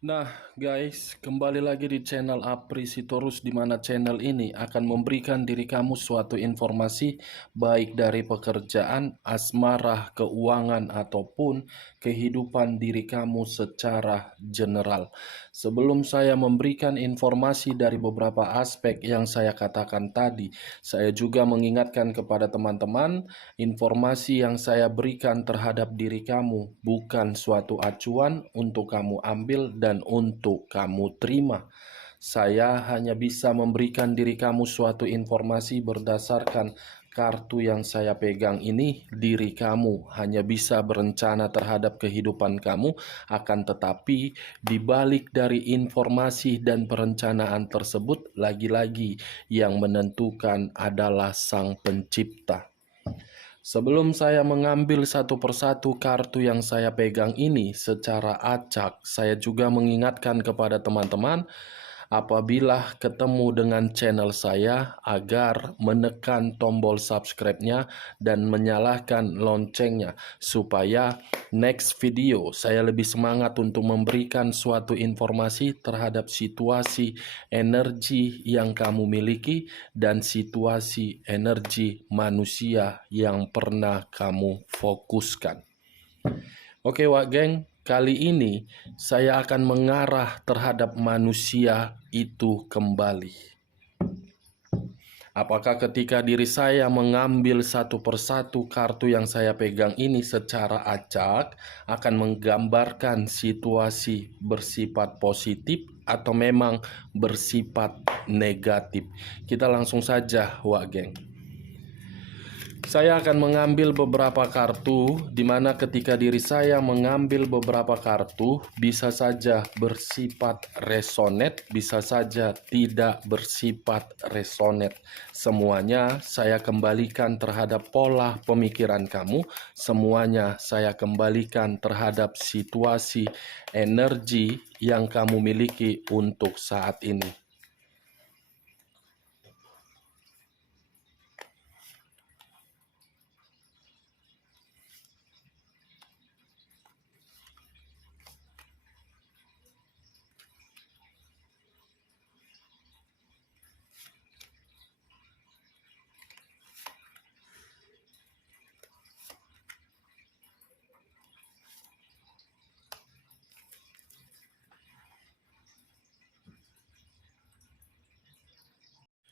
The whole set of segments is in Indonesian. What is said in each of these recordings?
Nah, guys, kembali lagi di channel Apri Sitorus, di mana channel ini akan memberikan diri kamu suatu informasi baik dari pekerjaan, asmara, keuangan, ataupun kehidupan diri kamu secara general. Sebelum saya memberikan informasi dari beberapa aspek yang saya katakan tadi, saya juga mengingatkan kepada teman-teman, informasi yang saya berikan terhadap diri kamu bukan suatu acuan untuk kamu ambil dan untuk kamu terima. Saya hanya bisa memberikan diri kamu suatu informasi berdasarkan kartu yang saya pegang ini. Diri kamu hanya bisa berencana terhadap kehidupan kamu, akan tetapi di balik dari informasi dan perencanaan tersebut, lagi-lagi yang menentukan adalah Sang Pencipta. Sebelum saya mengambil satu persatu kartu yang saya pegang ini secara acak, saya juga mengingatkan kepada teman-teman apabila ketemu dengan channel saya agar menekan tombol subscribe-nya dan menyalakan loncengnya supaya next video saya lebih semangat untuk memberikan suatu informasi terhadap situasi energi yang kamu miliki dan situasi energi manusia yang pernah kamu fokuskan. Oke, Wak Geng, kali ini saya akan mengarah terhadap manusia itu kembali. Apakah ketika diri saya mengambil satu persatu kartu yang saya pegang ini secara acak akan menggambarkan situasi bersifat positif atau memang bersifat negatif? Kita langsung saja, Wak Geng. Saya akan mengambil beberapa kartu, di mana ketika diri saya mengambil beberapa kartu, bisa saja bersifat resonate, bisa saja tidak bersifat resonate. Semuanya saya kembalikan terhadap pola pemikiran kamu, semuanya saya kembalikan terhadap situasi energi yang kamu miliki untuk saat ini.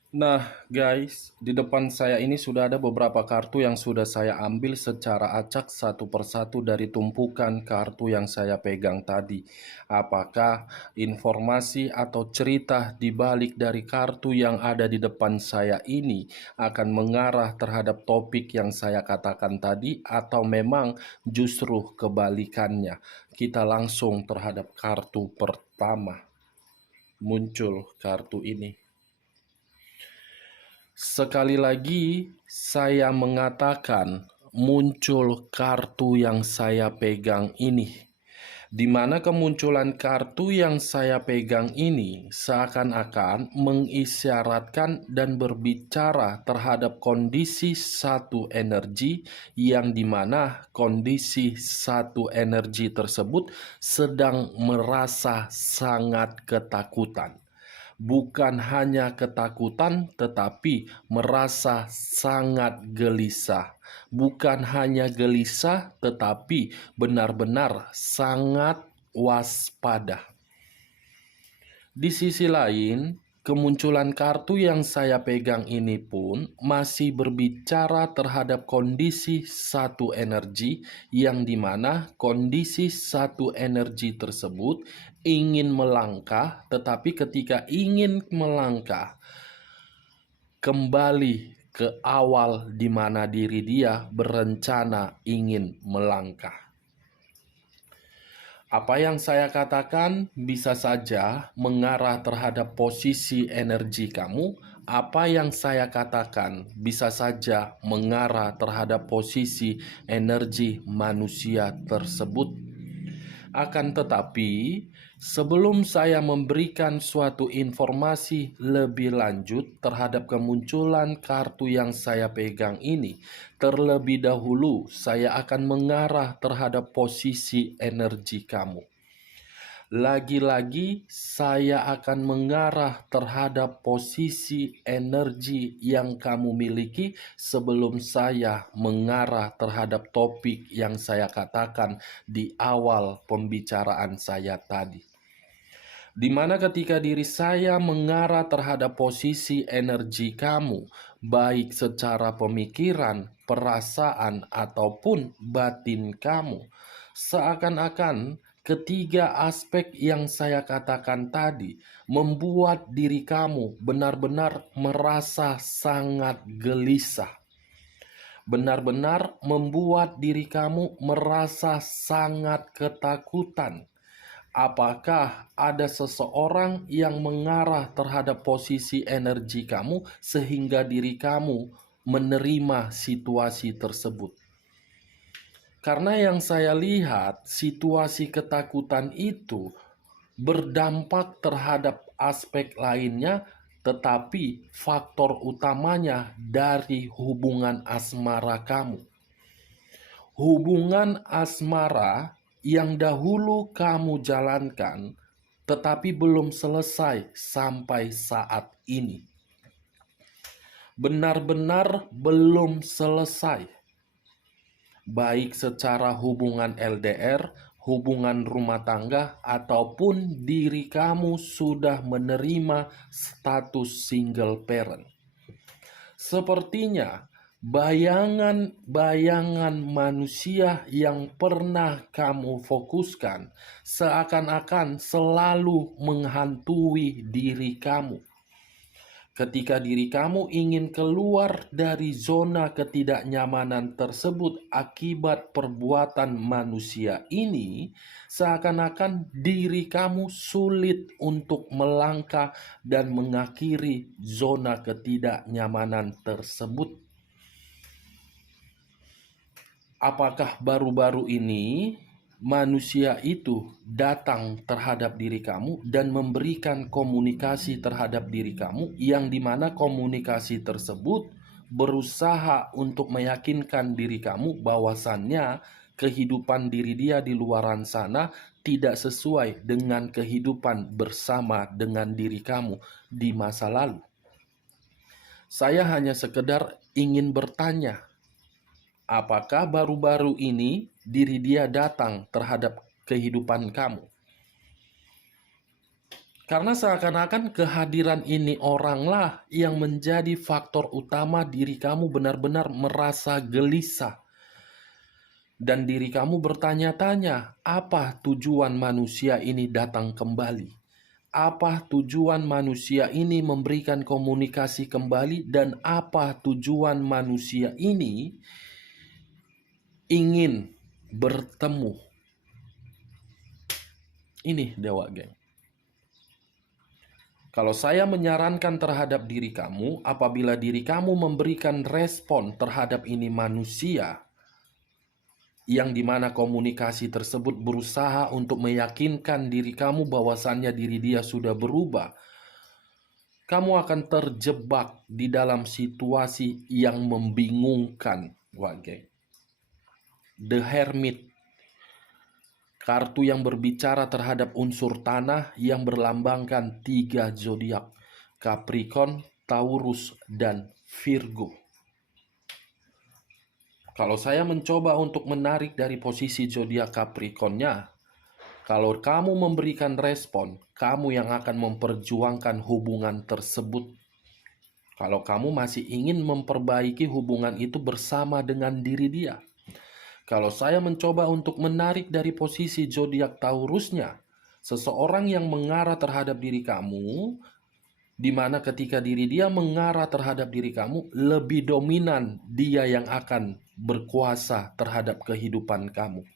Nah, guys, di depan saya ini sudah ada beberapa kartu yang sudah saya ambil secara acak satu persatu dari tumpukan kartu yang saya pegang tadi. Apakah informasi atau cerita di balik dari kartu yang ada di depan saya ini akan mengarah terhadap topik yang saya katakan tadi, atau memang justru kebalikannya? Kita langsung terhadap kartu pertama. Muncul kartu ini. Sekali lagi, saya mengatakan muncul kartu yang saya pegang ini, di mana kemunculan kartu yang saya pegang ini seakan-akan mengisyaratkan dan berbicara terhadap kondisi satu energi, yang dimana kondisi satu energi tersebut sedang merasa sangat ketakutan. Bukan hanya ketakutan, tetapi merasa sangat gelisah. Bukan hanya gelisah, tetapi benar-benar sangat waspada. Di sisi lain, kemunculan kartu yang saya pegang ini pun masih berbicara terhadap kondisi satu energi, yang dimana kondisi satu energi tersebut ingin melangkah, tetapi ketika ingin melangkah kembali ke awal di mana diri dia berencana ingin melangkah. Apa yang saya katakan bisa saja mengarah terhadap posisi energi kamu. Apa yang saya katakan bisa saja mengarah terhadap posisi energi manusia tersebut. Akan tetapi, sebelum saya memberikan suatu informasi lebih lanjut terhadap kemunculan kartu yang saya pegang ini, terlebih dahulu saya akan mengarah terhadap posisi energi kamu. Lagi-lagi saya akan mengarah terhadap posisi energi yang kamu miliki sebelum saya mengarah terhadap topik yang saya katakan di awal pembicaraan saya tadi. Di mana ketika diri saya mengarah terhadap posisi energi kamu, baik secara pemikiran, perasaan, ataupun batin kamu, seakan-akan ketiga aspek yang saya katakan tadi membuat diri kamu benar-benar merasa sangat gelisah. Benar-benar membuat diri kamu merasa sangat ketakutan. Apakah ada seseorang yang mengarah terhadap posisi energi kamu sehingga diri kamu menerima situasi tersebut? Karena yang saya lihat, situasi ketakutan itu berdampak terhadap aspek lainnya, tetapi faktor utamanya dari hubungan asmara kamu. Hubungan asmara yang dahulu kamu jalankan, tetapi belum selesai sampai saat ini. Benar-benar belum selesai. Baik secara hubungan LDR, hubungan rumah tangga, ataupun diri kamu sudah menerima status single parent. Sepertinya bayangan-bayangan manusia yang pernah kamu fokuskan seakan-akan selalu menghantui diri kamu. Ketika diri kamu ingin keluar dari zona ketidaknyamanan tersebut akibat perbuatan manusia ini, seakan-akan diri kamu sulit untuk melangkah dan mengakhiri zona ketidaknyamanan tersebut. Apakah baru-baru ini manusia itu datang terhadap diri kamu dan memberikan komunikasi terhadap diri kamu, yang dimana komunikasi tersebut berusaha untuk meyakinkan diri kamu bahwasannya kehidupan diri dia di luaran sana tidak sesuai dengan kehidupan bersama dengan diri kamu di masa lalu? Saya hanya sekedar ingin bertanya, apakah baru-baru ini diri dia datang terhadap kehidupan kamu? Karena seakan-akan kehadiran ini oranglah yang menjadi faktor utama diri kamu benar-benar merasa gelisah. Dan diri kamu bertanya-tanya, apa tujuan manusia ini datang kembali? Apa tujuan manusia ini memberikan komunikasi kembali? Dan apa tujuan manusia ini ingin bertemu? Ini Dewa Geng. Kalau saya menyarankan terhadap diri kamu, apabila diri kamu memberikan respon terhadap ini manusia, yang dimana komunikasi tersebut berusaha untuk meyakinkan diri kamu bahwasannya diri dia sudah berubah, kamu akan terjebak di dalam situasi yang membingungkan, Wage. The Hermit, kartu yang berbicara terhadap unsur tanah yang berlambangkan 3 zodiak, Capricorn, Taurus, dan Virgo. Kalau saya mencoba untuk menarik dari posisi zodiak Capricornnya, kalau kamu memberikan respon, kamu yang akan memperjuangkan hubungan tersebut. Kalau kamu masih ingin memperbaiki hubungan itu bersama dengan diri dia. Kalau saya mencoba untuk menarik dari posisi zodiak Taurusnya, seseorang yang mengarah terhadap diri kamu, di mana ketika diri dia mengarah terhadap diri kamu, lebih dominan dia yang akan berkuasa terhadap kehidupan kamu.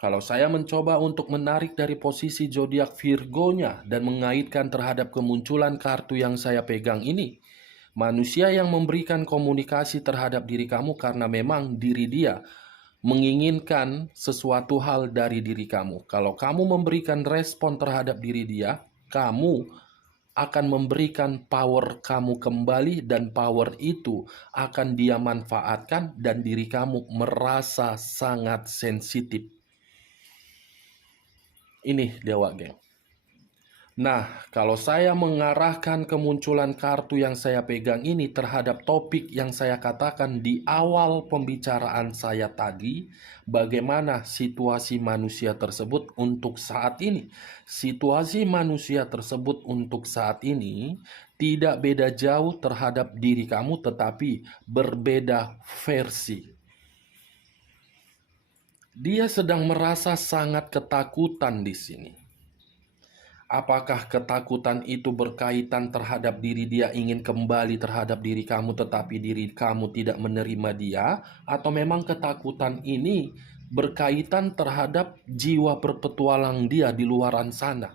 Kalau saya mencoba untuk menarik dari posisi zodiak Virgonya dan mengaitkan terhadap kemunculan kartu yang saya pegang ini, manusia yang memberikan komunikasi terhadap diri kamu karena memang diri dia menginginkan sesuatu hal dari diri kamu. Kalau kamu memberikan respon terhadap diri dia, kamu akan memberikan power kamu kembali, dan power itu akan dia manfaatkan dan diri kamu merasa sangat sensitif. Ini Dewa Geng. Nah, kalau saya mengarahkan kemunculan kartu yang saya pegang ini terhadap topik yang saya katakan di awal pembicaraan saya tadi, bagaimana situasi manusia tersebut untuk saat ini? Situasi manusia tersebut untuk saat ini tidak beda jauh terhadap diri kamu, tetapi berbeda versi. Dia sedang merasa sangat ketakutan di sini. Apakah ketakutan itu berkaitan terhadap diri dia ingin kembali terhadap diri kamu tetapi diri kamu tidak menerima dia? Atau memang ketakutan ini berkaitan terhadap jiwa berpetualang dia di luaran sana?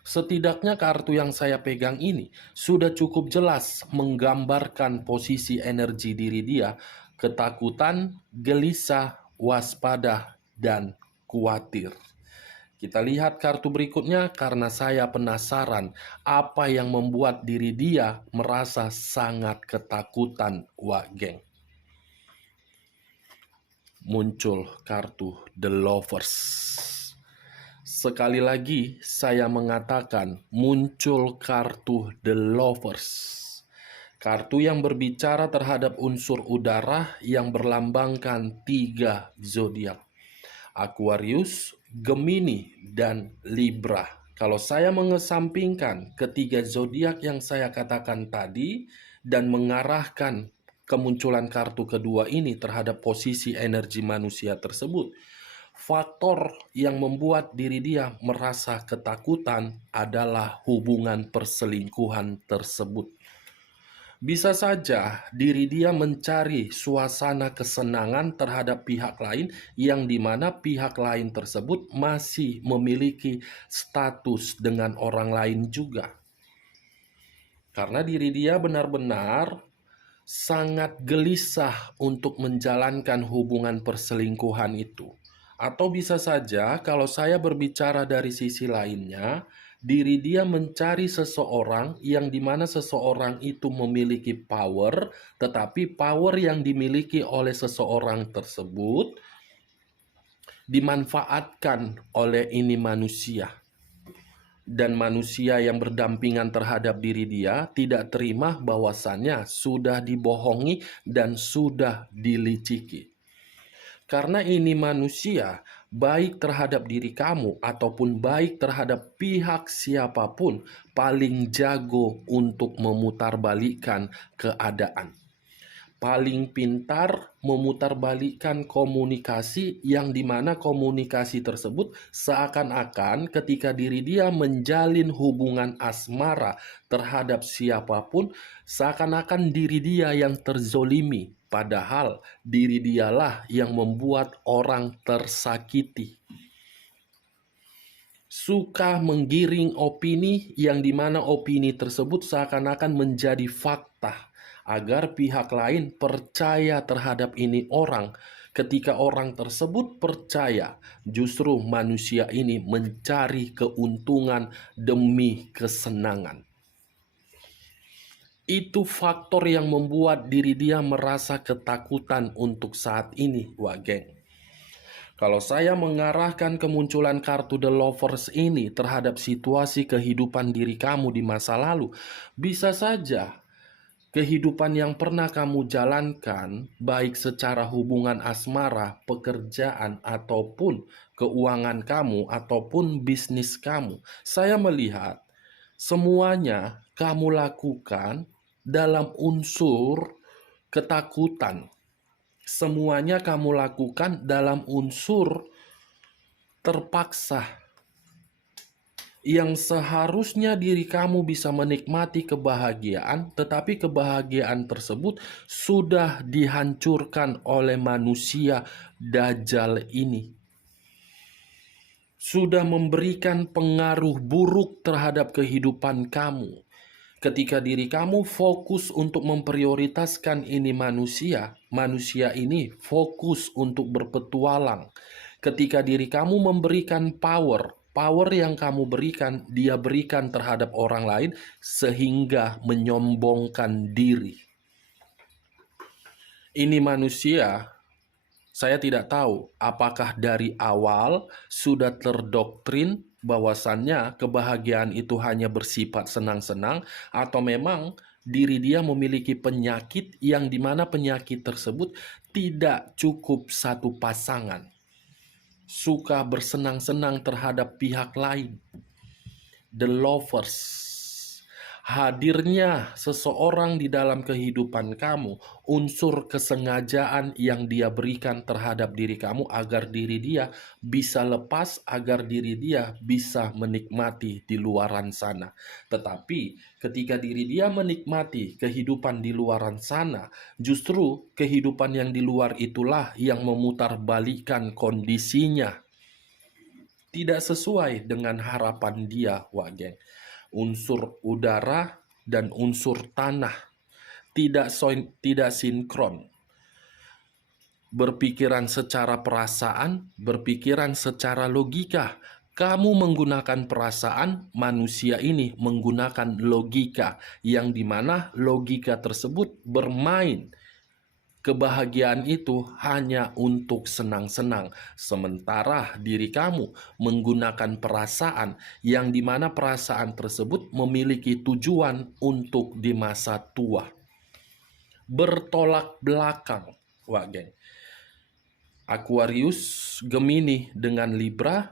Setidaknya kartu yang saya pegang ini sudah cukup jelas menggambarkan posisi energi diri dia, ketakutan, gelisah, waspada, dan khawatir. Kita lihat kartu berikutnya karena saya penasaran apa yang membuat diri dia merasa sangat ketakutan, Wak Geng. Muncul kartu The Lovers. Sekali lagi saya mengatakan muncul kartu The Lovers. Kartu yang berbicara terhadap unsur udara yang berlambangkan 3 zodiak. Aquarius, Gemini, dan Libra. Kalau saya mengesampingkan ketiga zodiak yang saya katakan tadi dan mengarahkan kemunculan kartu kedua ini terhadap posisi energi manusia tersebut, faktor yang membuat diri dia merasa ketakutan adalah hubungan perselingkuhan tersebut. Bisa saja diri dia mencari suasana kesenangan terhadap pihak lain yang dimana pihak lain tersebut masih memiliki status dengan orang lain juga. Karena diri dia benar-benar sangat gelisah untuk menjalankan hubungan perselingkuhan itu. Atau bisa saja kalau saya berbicara dari sisi lainnya, diri dia mencari seseorang yang dimana seseorang itu memiliki power, tetapi power yang dimiliki oleh seseorang tersebut dimanfaatkan oleh ini manusia. Dan manusia yang berdampingan terhadap diri dia tidak terima bahwasannya sudah dibohongi dan sudah diliciki. Karena ini manusia, baik terhadap diri kamu ataupun baik terhadap pihak siapapun, paling jago untuk memutarbalikkan keadaan. Paling pintar memutarbalikkan komunikasi yang dimana komunikasi tersebut seakan-akan ketika diri dia menjalin hubungan asmara terhadap siapapun, seakan-akan diri dia yang terzolimi. Padahal diri dialah yang membuat orang tersakiti. Suka menggiring opini yang dimana opini tersebut seakan-akan menjadi fakta agar pihak lain percaya terhadap ini orang. Ketika orang tersebut percaya, justru manusia ini mencari keuntungan demi kesenangan. Itu faktor yang membuat diri dia merasa ketakutan untuk saat ini, Wak Geng. Kalau saya mengarahkan kemunculan kartu The Lovers ini terhadap situasi kehidupan diri kamu di masa lalu, bisa saja kehidupan yang pernah kamu jalankan, baik secara hubungan asmara, pekerjaan, ataupun keuangan kamu, ataupun bisnis kamu, saya melihat semuanya kamu lakukan dalam unsur ketakutan. Semuanya kamu lakukan dalam unsur terpaksa. Yang seharusnya diri kamu bisa menikmati kebahagiaan, tetapi kebahagiaan tersebut sudah dihancurkan oleh manusia Dajjal ini. Sudah memberikan pengaruh buruk terhadap kehidupan kamu. Ketika diri kamu fokus untuk memprioritaskan ini manusia, manusia ini fokus untuk berpetualang. Ketika diri kamu memberikan power yang kamu berikan, dia berikan terhadap orang lain sehingga menyombongkan diri. Ini manusia Saya tidak tahu apakah dari awal sudah terdoktrin bahwasannya kebahagiaan itu hanya bersifat senang-senang, atau memang diri dia memiliki penyakit yang dimana penyakit tersebut tidak cukup satu pasangan, suka bersenang-senang terhadap pihak lain. The lovers. Hadirnya seseorang di dalam kehidupan kamu, unsur kesengajaan yang dia berikan terhadap diri kamu agar diri dia bisa lepas, agar diri dia bisa menikmati di luaran sana. Tetapi ketika diri dia menikmati kehidupan di luaran sana, justru kehidupan yang di luar itulah yang memutarbalikkan kondisinya, tidak sesuai dengan harapan dia, geng. Unsur udara dan unsur tanah tidak sinkron. Berpikiran secara perasaan, berpikiran secara logika. Kamu menggunakan perasaan, manusia ini menggunakan logika, yang dimana logika tersebut bermain. Kebahagiaan itu hanya untuk senang-senang, sementara diri kamu menggunakan perasaan, yang dimana perasaan tersebut memiliki tujuan untuk di masa tua. Bertolak belakang, geng. Aquarius, Gemini dengan Libra,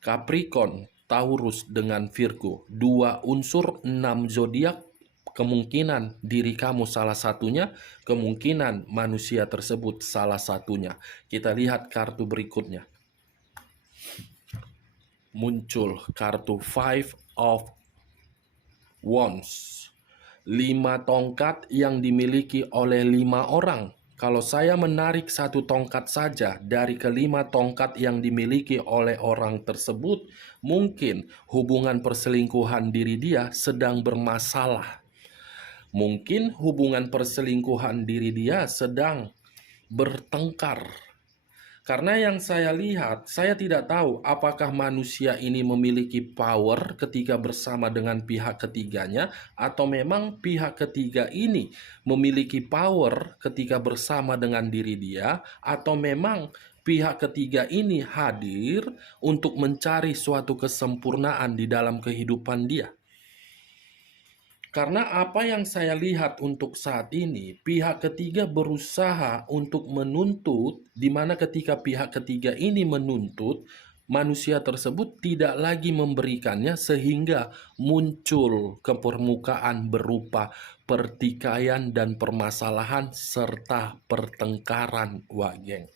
Capricorn, Taurus dengan Virgo. 2 unsur, 6 zodiak. Kemungkinan diri kamu salah satunya, kemungkinan manusia tersebut salah satunya. Kita lihat kartu berikutnya. Muncul kartu Five of Wands. 5 tongkat yang dimiliki oleh 5 orang. Kalau saya menarik 1 tongkat saja dari ke-5 tongkat yang dimiliki oleh orang tersebut, mungkin hubungan perselingkuhan diri dia sedang bermasalah. Mungkin hubungan perselingkuhan diri dia sedang bertengkar. Karena yang saya lihat, saya tidak tahu apakah manusia ini memiliki power ketika bersama dengan pihak ketiganya, atau memang pihak ketiga ini memiliki power ketika bersama dengan diri dia, atau memang pihak ketiga ini hadir untuk mencari suatu kesempurnaan di dalam kehidupan dia. Karena apa yang saya lihat untuk saat ini, pihak ketiga berusaha untuk menuntut, di mana ketika pihak ketiga ini menuntut, manusia tersebut tidak lagi memberikannya, sehingga muncul ke permukaan berupa pertikaian dan permasalahan serta pertengkaran, geng.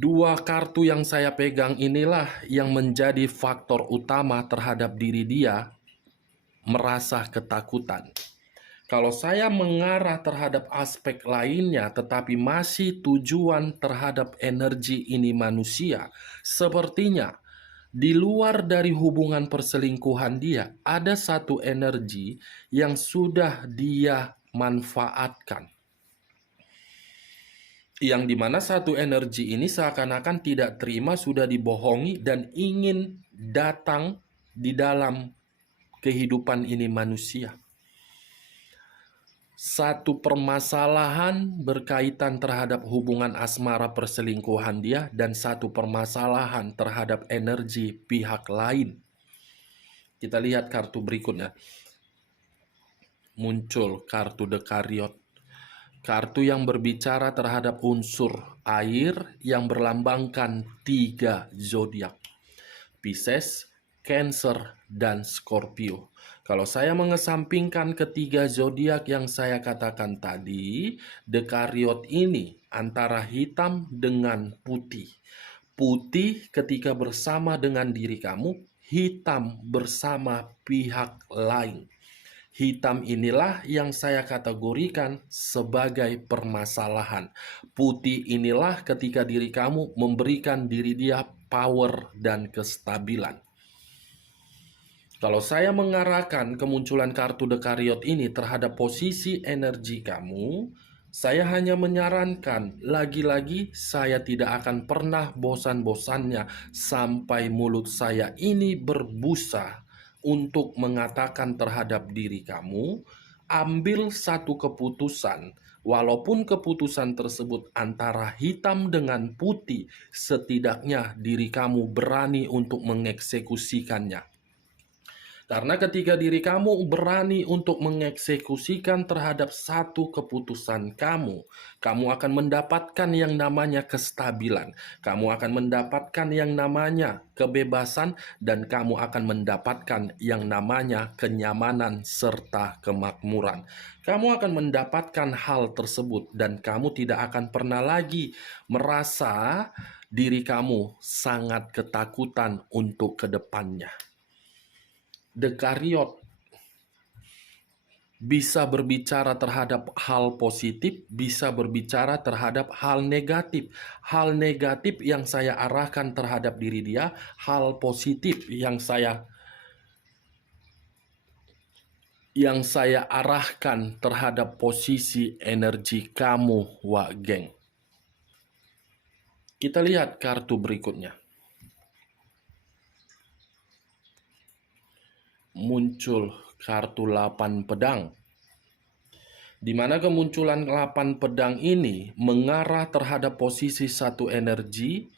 2 kartu yang saya pegang inilah yang menjadi faktor utama terhadap diri dia merasa ketakutan. Kalau saya mengarah terhadap aspek lainnya, tetapi masih tujuan terhadap energi ini manusia, sepertinya di luar dari hubungan perselingkuhan dia, ada satu energi yang sudah dia manfaatkan. Yang dimana satu energi ini seakan-akan tidak terima, sudah dibohongi, dan ingin datang di dalam kehidupan ini manusia. Satu permasalahan berkaitan terhadap hubungan asmara perselingkuhan dia, dan satu permasalahan terhadap energi pihak lain. Kita lihat kartu berikutnya. Muncul kartu The Chariot. Kartu yang berbicara terhadap unsur air yang berlambangkan 3 zodiak. Pisces, Cancer, dan Scorpio. Kalau saya mengesampingkan ketiga zodiak yang saya katakan tadi, The Chariot ini antara hitam dengan putih. Putih ketika bersama dengan diri kamu, hitam bersama pihak lain. Hitam inilah yang saya kategorikan sebagai permasalahan. Putih inilah ketika diri kamu memberikan diri dia power dan kestabilan. Kalau saya mengarahkan kemunculan kartu The Chariot ini terhadap posisi energi kamu, saya hanya menyarankan, lagi-lagi saya tidak akan pernah bosan-bosannya sampai mulut saya ini berbusa untuk mengatakan terhadap diri kamu, ambil satu keputusan. Walaupun keputusan tersebut antara hitam dengan putih, setidaknya diri kamu berani untuk mengeksekusikannya. Karena ketika diri kamu berani untuk mengeksekusikan terhadap satu keputusan kamu akan mendapatkan yang namanya kestabilan, kamu akan mendapatkan yang namanya kebebasan, dan kamu akan mendapatkan yang namanya kenyamanan serta kemakmuran. Kamu akan mendapatkan hal tersebut dan kamu tidak akan pernah lagi merasa diri kamu sangat ketakutan untuk kedepannya. Dekariot bisa berbicara terhadap hal positif, bisa berbicara terhadap hal negatif. Hal negatif yang saya arahkan terhadap diri dia, hal positif yang saya arahkan terhadap posisi energi kamu, Wak Geng. Kita lihat kartu berikutnya. Muncul kartu 8 pedang, di mana kemunculan 8 pedang ini mengarah terhadap posisi satu energi.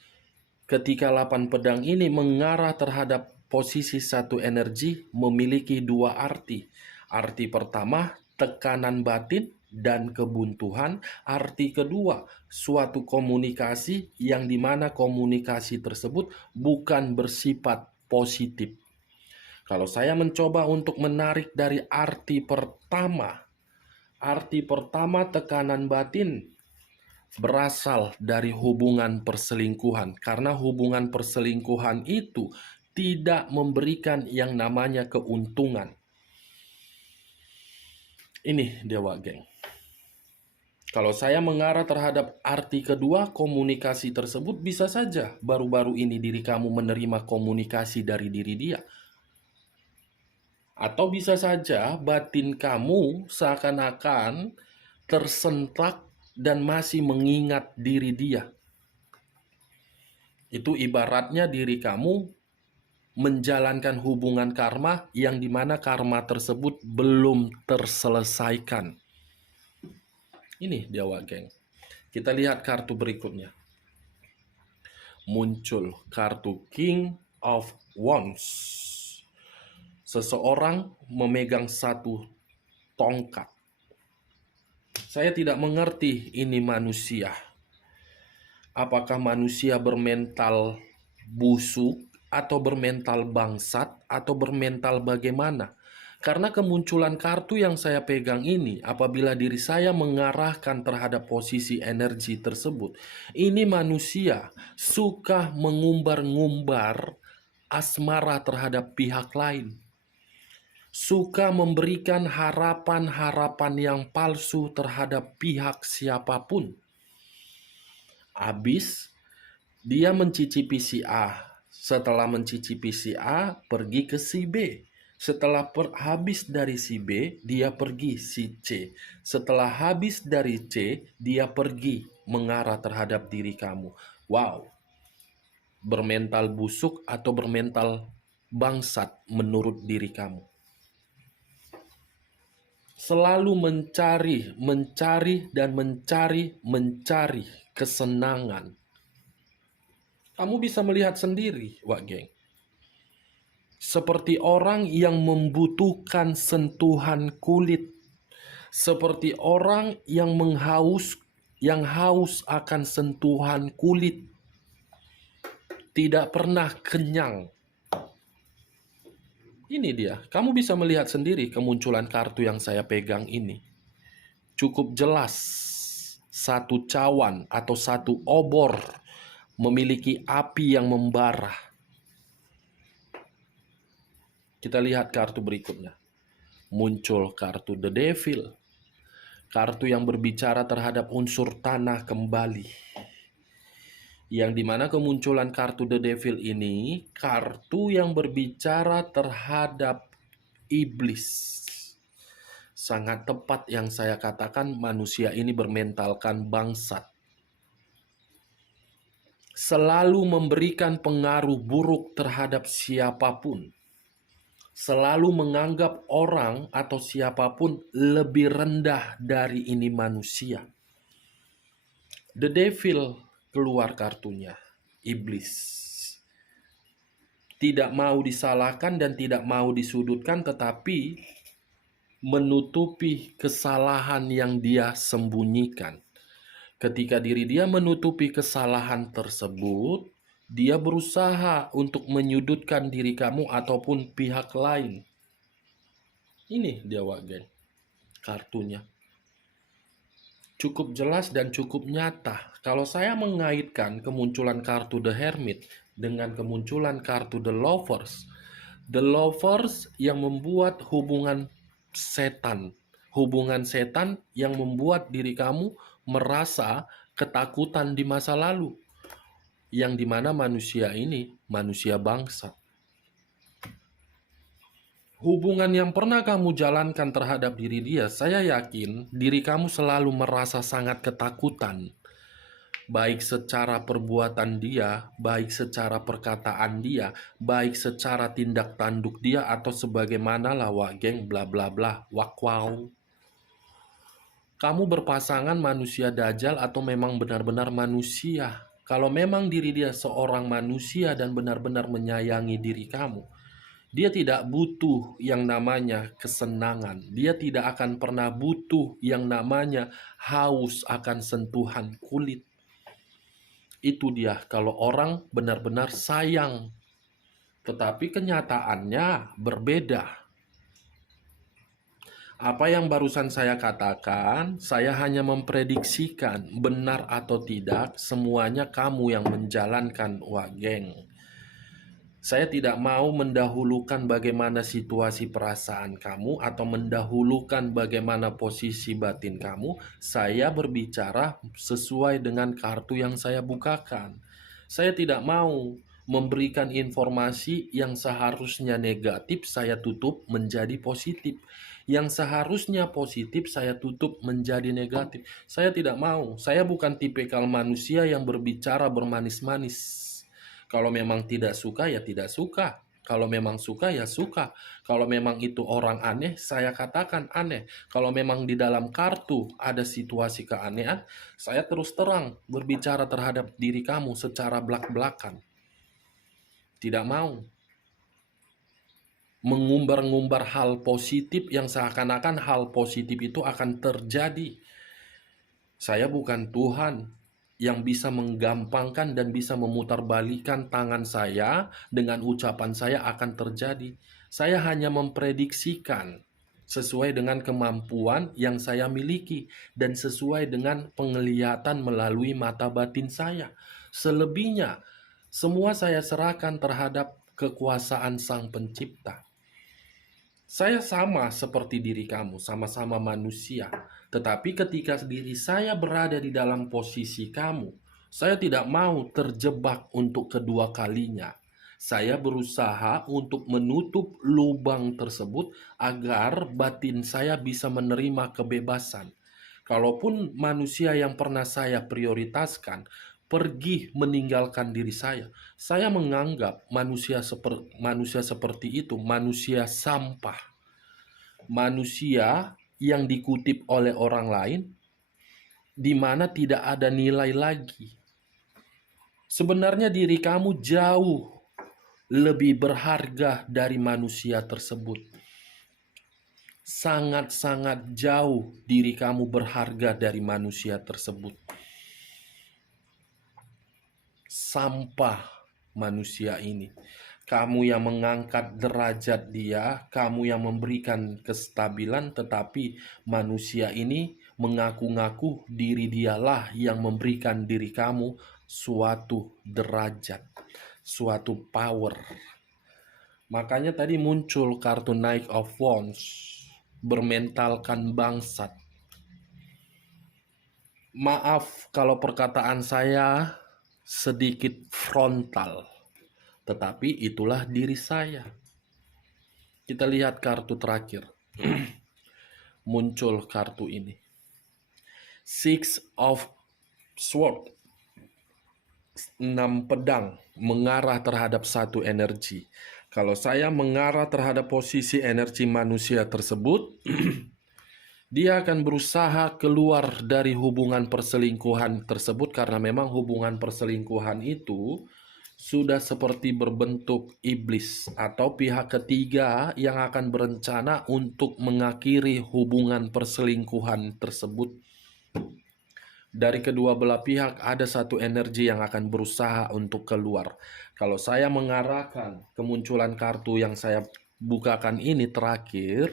Ketika 8 pedang ini mengarah terhadap posisi satu energi, memiliki dua arti. Arti pertama, tekanan batin dan kebuntuan. Arti kedua, suatu komunikasi yang dimana komunikasi tersebut bukan bersifat positif. Kalau saya mencoba untuk menarik dari arti pertama tekanan batin berasal dari hubungan perselingkuhan. Karena hubungan perselingkuhan itu tidak memberikan yang namanya keuntungan. Ini Dewa Geng. Kalau saya mengarah terhadap arti kedua, komunikasi tersebut bisa saja baru-baru ini diri kamu menerima komunikasi dari diri dia. Atau bisa saja batin kamu seakan-akan tersentak dan masih mengingat diri dia. Itu ibaratnya diri kamu menjalankan hubungan karma yang dimana karma tersebut belum terselesaikan. Ini dia, Wak Geng. Kita lihat kartu berikutnya. Muncul kartu King of Wands. Seseorang memegang satu tongkat. Saya tidak mengerti ini manusia. Apakah manusia bermental busuk, atau bermental bangsat, atau bermental bagaimana? Karena kemunculan kartu yang saya pegang ini, apabila diri saya mengarahkan terhadap posisi energi tersebut, ini manusia suka mengumbar-ngumbar asmara terhadap pihak lain. Suka memberikan harapan-harapan yang palsu terhadap pihak siapapun. Habis, dia mencicipi si A. Setelah mencicipi si A, pergi ke si B. Setelah habis dari si B, dia pergi si C. Setelah habis dari C, dia pergi mengarah terhadap diri kamu. Wow, bermental busuk atau bermental bangsat menurut diri kamu. Selalu mencari kesenangan. Kamu bisa melihat sendiri, Wak Geng. Seperti orang yang membutuhkan sentuhan kulit. Seperti orang yang haus akan sentuhan kulit. Tidak pernah kenyang. Ini dia, kamu bisa melihat sendiri kemunculan kartu yang saya pegang ini. Cukup jelas, satu cawan atau satu obor memiliki api yang membara. Kita lihat kartu berikutnya. Muncul kartu The Devil. Kartu yang berbicara terhadap unsur tanah kembali. Yang dimana kemunculan kartu The Devil ini, kartu yang berbicara terhadap iblis. Sangat tepat yang saya katakan, manusia ini bermentalkan bangsat. Selalu memberikan pengaruh buruk terhadap siapapun. selalu menganggap orang atau siapapun lebih rendah dari ini manusia. The Devil keluar kartunya, iblis. Tidak mau disalahkan dan tidak mau disudutkan, tetapi menutupi kesalahan yang dia sembunyikan. Ketika diri dia menutupi kesalahan tersebut, dia berusaha untuk menyudutkan diri kamu ataupun pihak lain. Ini dia geng, kartunya. Cukup jelas dan cukup nyata. Kalau saya mengaitkan kemunculan kartu The Hermit dengan kemunculan kartu The Lovers yang membuat hubungan setan. Hubungan setan yang membuat diri kamu merasa ketakutan di masa lalu. Yang dimana manusia ini manusia bangsa. Hubungan yang pernah kamu jalankan terhadap diri dia, saya yakin diri kamu selalu merasa sangat ketakutan. Baik secara perbuatan dia, baik secara perkataan dia, baik secara tindak tanduk dia, atau sebagaimana lah geng bla bla bla, wow. Kamu berpasangan manusia dajjal atau memang benar-benar manusia? Kalau memang diri dia seorang manusia dan benar-benar menyayangi diri kamu, dia tidak butuh yang namanya kesenangan. Dia tidak akan pernah butuh yang namanya haus akan sentuhan kulit. Itu dia kalau orang benar-benar sayang. Tetapi kenyataannya berbeda. Apa yang barusan saya katakan, saya hanya memprediksikan benar atau tidak, semuanya kamu yang menjalankan, geng. Saya tidak mau mendahulukan bagaimana situasi perasaan kamu atau mendahulukan bagaimana posisi batin kamu. Saya berbicara sesuai dengan kartu yang saya bukakan. Saya tidak mau memberikan informasi yang seharusnya negatif saya tutup menjadi positif. Yang seharusnya positif saya tutup menjadi negatif. Saya tidak mau. Saya bukan tipikal manusia yang berbicara bermanis-manis. Kalau memang tidak suka, ya tidak suka. Kalau memang suka, ya suka. Kalau memang itu orang aneh, saya katakan aneh. Kalau memang di dalam kartu ada situasi keanehan, saya terus terang berbicara terhadap diri kamu secara belak-belakan. Tidak mau mengumbar-ngumbar hal positif yang seakan-akan hal positif itu akan terjadi. Saya bukan Tuhan yang bisa menggampangkan dan bisa memutarbalikan tangan saya dengan ucapan saya akan terjadi. Saya hanya memprediksikan sesuai dengan kemampuan yang saya miliki dan sesuai dengan penglihatan melalui mata batin saya. Selebihnya, semua saya serahkan terhadap kekuasaan Sang Pencipta. Saya sama seperti diri kamu, sama-sama manusia. Tetapi ketika diri saya berada di dalam posisi kamu, saya tidak mau terjebak untuk kedua kalinya. Saya berusaha untuk menutup lubang tersebut agar batin saya bisa menerima kebebasan. Kalaupun manusia yang pernah saya prioritaskan pergi meninggalkan diri saya menganggap manusia seperti itu manusia sampah. Manusia yang dikutip oleh orang lain di mana tidak ada nilai lagi. Sebenarnya diri kamu jauh lebih berharga dari manusia tersebut. Sangat-sangat jauh diri kamu berharga dari manusia tersebut. Sampah manusia ini. Kamu yang mengangkat derajat dia, kamu yang memberikan kestabilan, tetapi manusia ini mengaku-ngaku diri dialah yang memberikan diri kamu suatu derajat, suatu power. Makanya tadi muncul kartu Knight of Wands, bermentalkan bangsat. Maaf kalau perkataan saya sedikit frontal, tetapi itulah diri saya. Kita lihat kartu terakhir. Muncul kartu ini. Six of Swords. 6 pedang mengarah terhadap satu energi. Kalau saya mengarah terhadap posisi energi manusia tersebut, dia akan berusaha keluar dari hubungan perselingkuhan tersebut karena memang hubungan perselingkuhan itu sudah seperti berbentuk iblis atau pihak ketiga yang akan berencana untuk mengakhiri hubungan perselingkuhan tersebut. Dari kedua belah pihak ada satu energi yang akan berusaha untuk keluar. Kalau saya mengarahkan kemunculan kartu yang saya bukakan ini terakhir,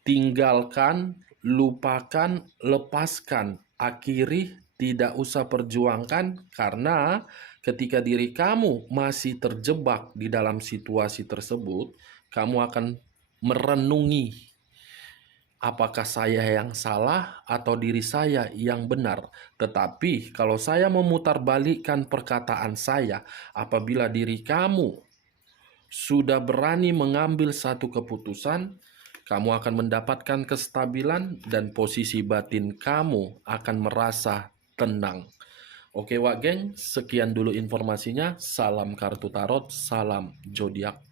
tinggalkan, lupakan, lepaskan, akhiri, tidak usah perjuangkan, karena ketika diri kamu masih terjebak di dalam situasi tersebut, kamu akan merenungi apakah saya yang salah atau diri saya yang benar. Tetapi kalau saya memutarbalikkan perkataan saya, apabila diri kamu sudah berani mengambil satu keputusan, kamu akan mendapatkan kestabilan dan posisi batin kamu akan merasa tenang. Oke Wak Geng, sekian dulu informasinya. Salam kartu tarot, salam zodiak.